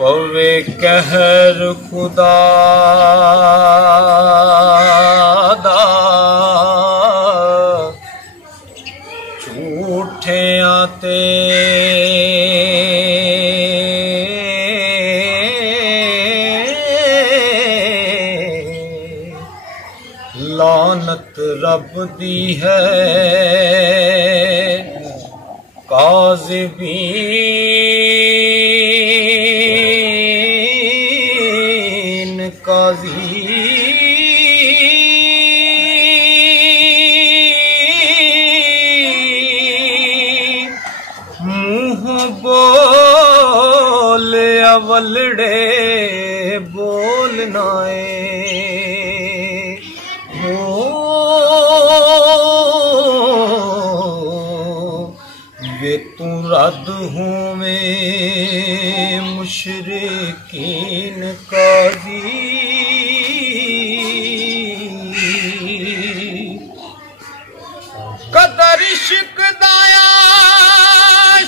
पवे कहर खुदा दा झूठियां ते लानत रब दी है काज़िबीन काज़ी मुँह बोले अवलड़े बोलनाए वे तू रद हूँ में मुशरिकीन काज़ी कदर इश्क दाया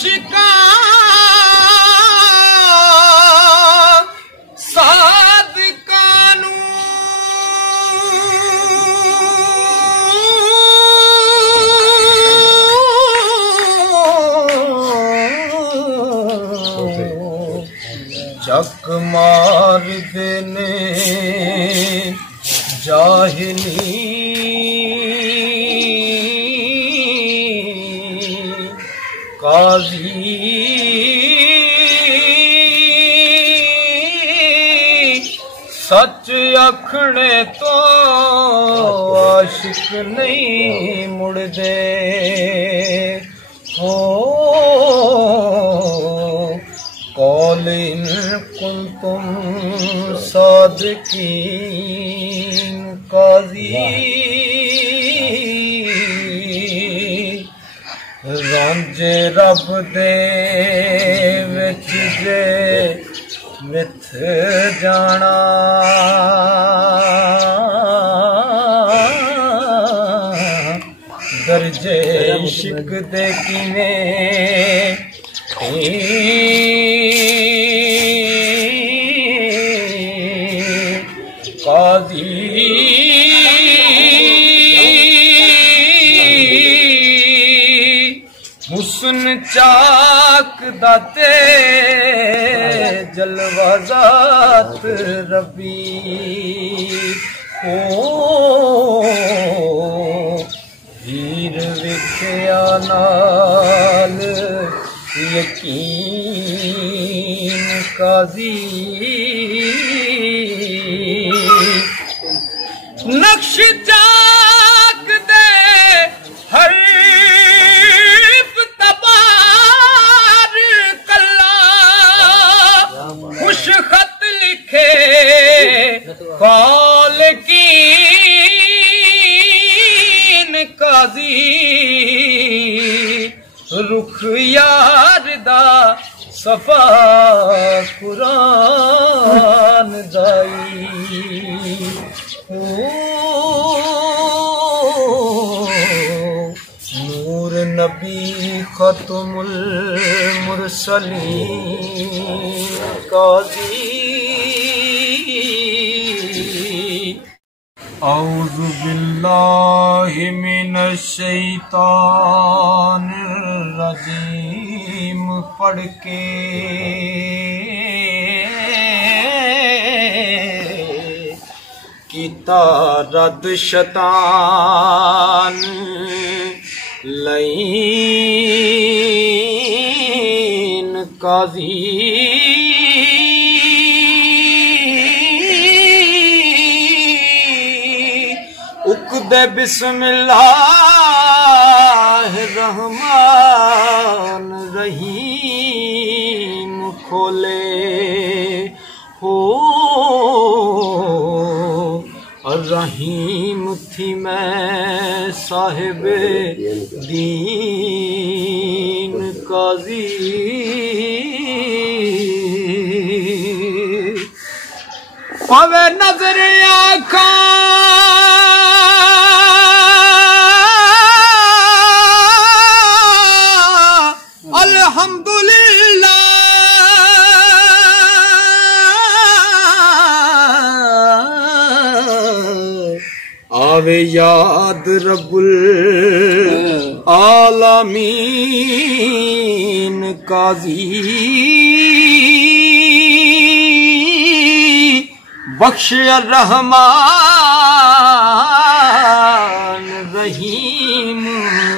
शिका चक मार देने जाहिली काज़ी सच आखने तो आशिक नहीं मुड़दे हो कौल इन कुंतुम सादिकीन काज़ी रांझे रब दे विच जे मिथ जाना दर्जे इश्क दे किवें काज़ी हुस्न चाक दाते जलवा ज़ात रबी ओ हीर विख्या नाल यकीन काज़ी नक्श चाक दे हरीफ तबार कल्ला खुश खत लिखे कौल कीन काज़ी रुख यार दा सफा कुरान दाई नूर नबी खतमुल मुरसलीन काज़ी औज़ु बिल्लाहि मिनश शैतानिर रजीम पढ़ के कीता रद शैतान लईन काज़ी उक़दे बिस्मिल्लाहिर्रहमान रहीम खोले हो रहीम थी मैं साहिब दीन काज़ी पवे नजर आँखों आवे याद रब्बुल आलमीन काजी बख्श रहमान रहीम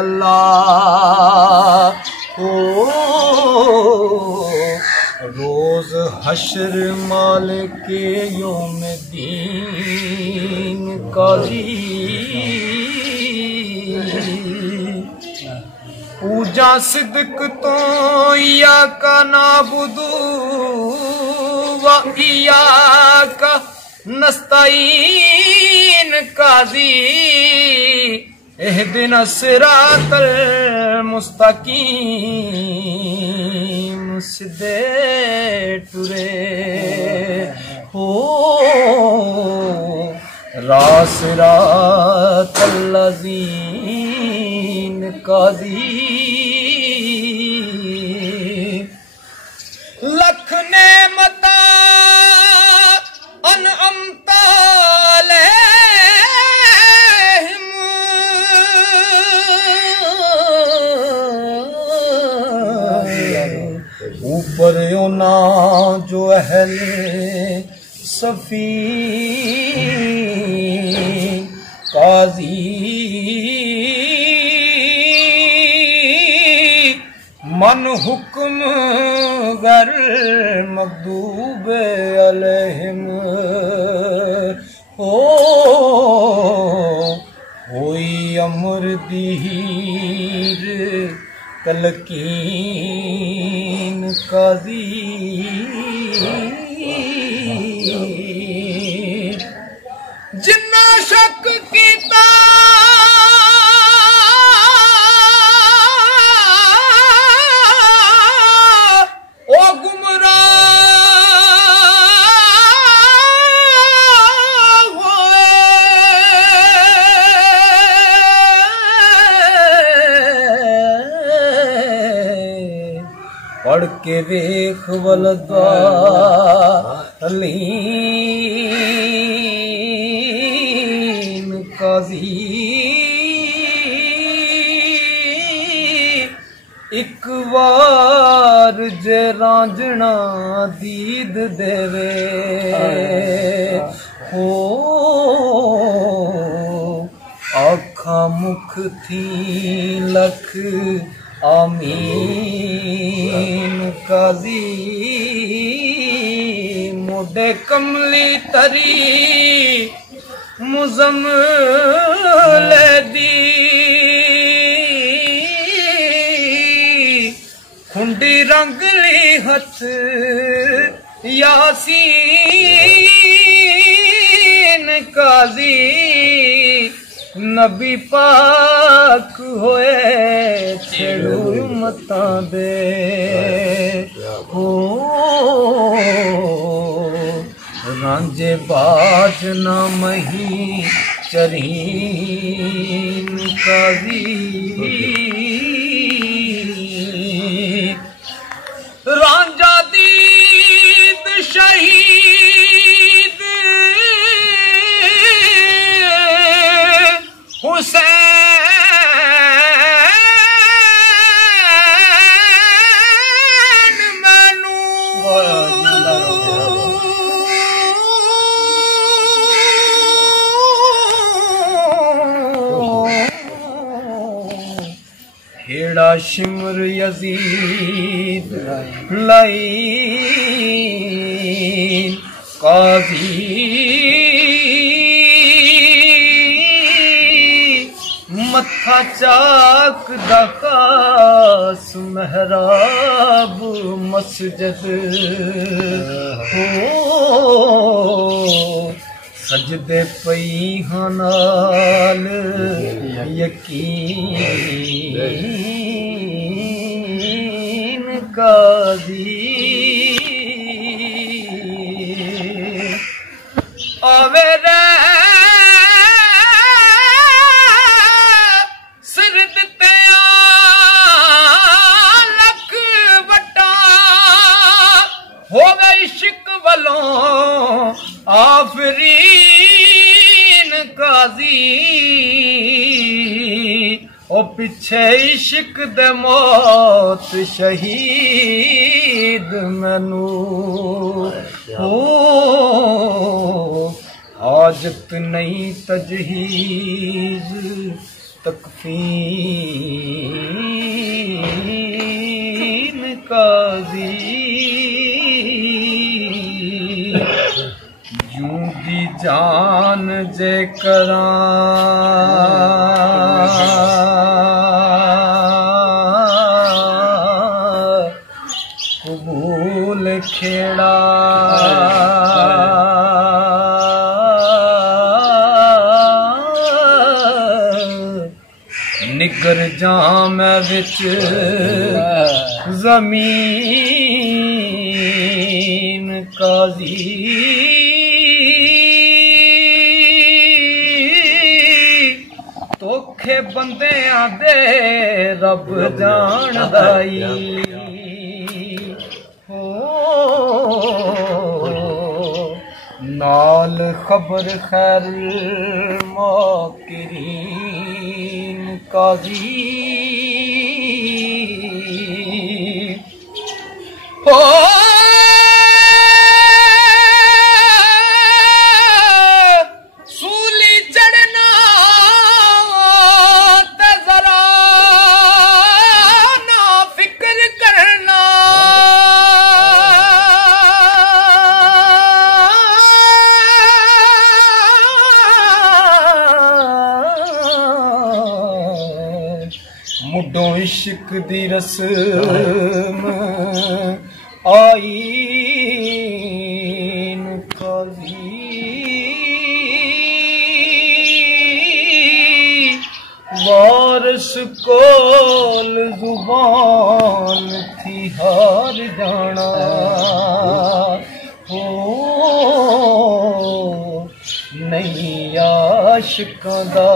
अल्लाह ओ रोज हश्र मालिक यौम दीन काजी पूजा सिद्क तो या का नाबुदू व इया का नस्ताईन काजी एहदिना सिरातल मुस्तकीम सिद्धे टुरे हो रासिरातल लज़ीन काजी लख नेमता अनअमता अलैहिम ऊपर ना जो अहल सफी काजी मन हुक्म गर मकदूब अलैहिम हो होई अमर दीर तलकीन काजी जिन्ना शक कीता ओ गुमराह पढ़ के वेख वलदा अलीन काजी एक बार जे रांझना दीद देवे हो आखा मुख थी लख आमीन काजी मोडे कमली तरी मुजम्मिल दी खुंडी रंगली हथ यासीन काजी नबी पाक होए छेड़ू मता दे हो रांझे बाज ना मही चरीन काजी रांझा दीद शहीद हुसैन मैनू हेड़ा शिमर यजीद लाइन काजी मथा चाक दखास महराब मस्जिद हो सजदे पई हनाल यकीन काजी आवे रे आफरीन का काजी ओ पिछे इश्क दे मौत शहीद मैनू हो हाजत नहीं तजहीज तकफीन काजी यूं दी जान जे करां कबूल खेड़ा निकर जाम विच जमीन काजी तोखे बंदियां दे रब जानदाई हो नाल खबर खैर मौकिरीन काजी हो सूली चढ़ना ते जरा ना फिक्र करना मुडो इश्क दी रस्म आईन काजी वारस कोल जुबान थी हार जाना हो नहीं आशिकां दा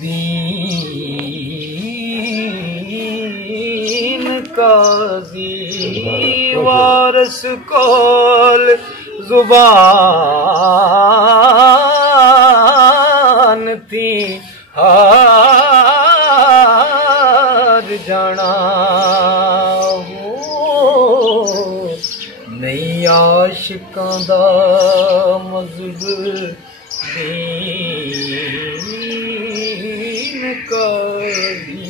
दीन काजी वारस कोल जुबान थी हार जाना हो नहीं आशिकां दा मजबूर काजी